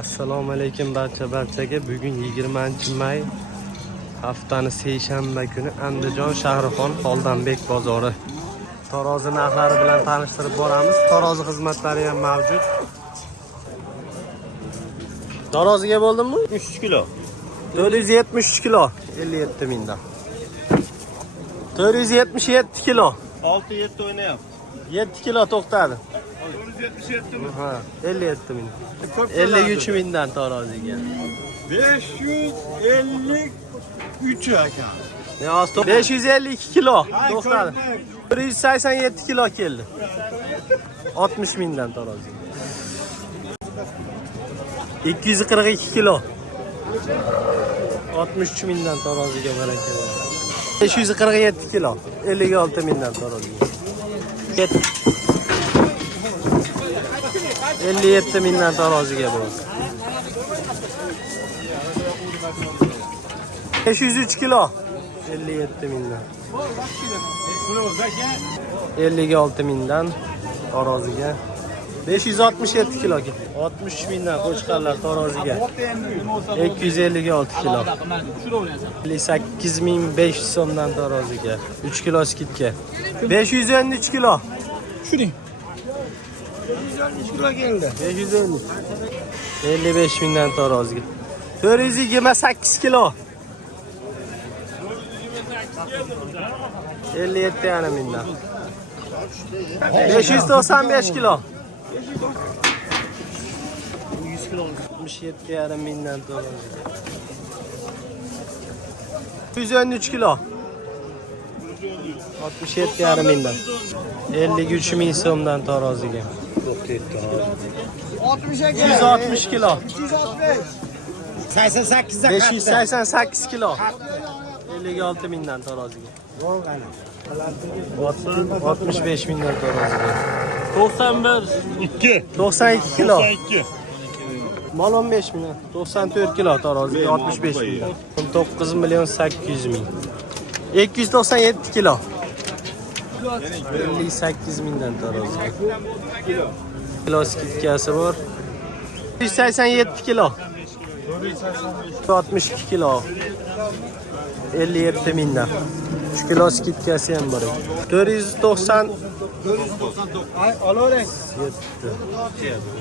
Assalomu alaykum barchaga. Bugun 20-may haftani seshanba kuni Andijon Shahrixon Xoldanbek bozori. Tarozi narxlari bilan tanishtirib boramiz. Tarozi xizmatlari ham mavjud. Taroziga bo'ldimmi? 3 kilo. 473 kilo 57 mingdan. 477 kilo 6-7 o'ynayapti. 7 kilo to'xtadi. 477 mi? Ha, 57 ming. 53 mingdan taroziga. 553 ekan. Ya, 552 kilo to'xtadi. 187 kilo keldi. 60 mingdan taroziga. 242 kilo 63 mingdan taroziga baraka bor. 547 kilo 56 mingdan taroziga. 57 mingdan taroziga bor. 503 kilo 57 mingdan. 56 mingdan taroziga. 567 kilo 63 mingdan qo'chqarlar taroziga. 256 kilo 58.500 so'mdan taroziga. 3 kilo skitka. 513 kilo. Shuning. 513 kilo keldi. 550. 55 mingdan taroziga. 428 kilo. 57 mingdan. 595 kilo. 100 kilo 67 mingdan taroziga. 113 kilo 67 mingdan. 53 ming so'mdan taroziga. 160 kilo 88 588 kilo 56 mingdan taroziga. 65 mingdan taroziga. 2 92 kilo 92. Mal 15 ming. 94 kilo taroziga 65 mingdan. 19 milyon 800 ming. 297 kilo 58 mingdan taroziga. Kilo skitkasi bor. 187 kilo 62 kilo 57 mingdan. 3 kilo skitkasi ham bor. 490 Olavering.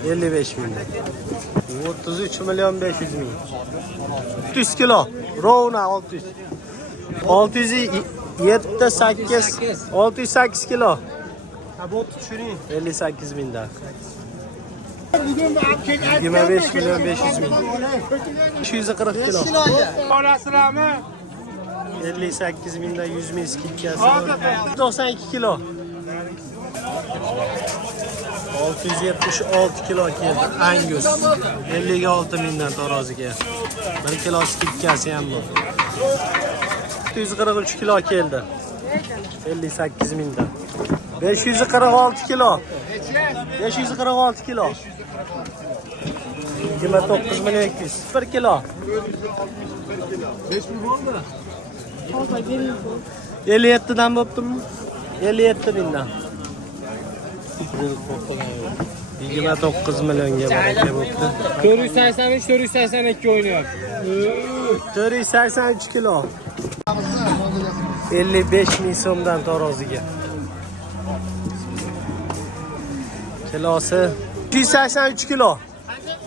55 mingdan. 33 milyon 500 ming. 300 kilo Rona 600. 607 8 608 kilo. Ha bu tushuring. 58 mingdan. 25 milyon 500 ming. 240 kilo. Olasizlarmi? 58 mingdan 100 ming skitkasi. 92 kilo. 676 kilo keldi. Angus. 56 mingdan taroziga. 1 kilo skitkasi ham bor. 143 kilo keldi. 58 mingdan. 546 kilo. 546 kilo. 29 milyon 200. 1 kilo. 5 ming bo'ldi. 57 dan bo'ptimi? 57 mingdan. 29 milyonga baraka bo'pti. 483 482 o'ynayapti. 483 kilo. 55 ming so'mdan taroziga. Kilosi 283 kilo.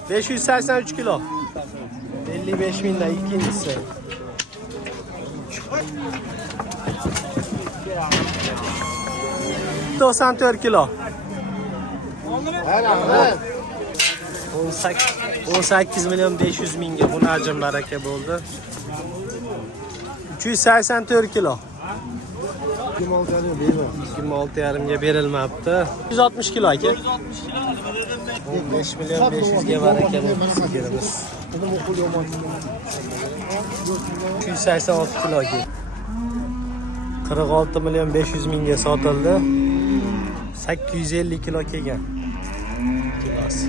583 kilo. 55 mingdan ikkinchisi. 94 kilo. 18 milyon 500 mingga bu hajm baraka bo'ldi. 384 kilo. 26,5 berilmabdi. 160 kilo aka. 15 milyon 500 ga baraka bo'ldi sigirimiz. 286 kilo aka. 46 milyon 500 mingga sotildi. 850 kilo kelgan. Kilosi.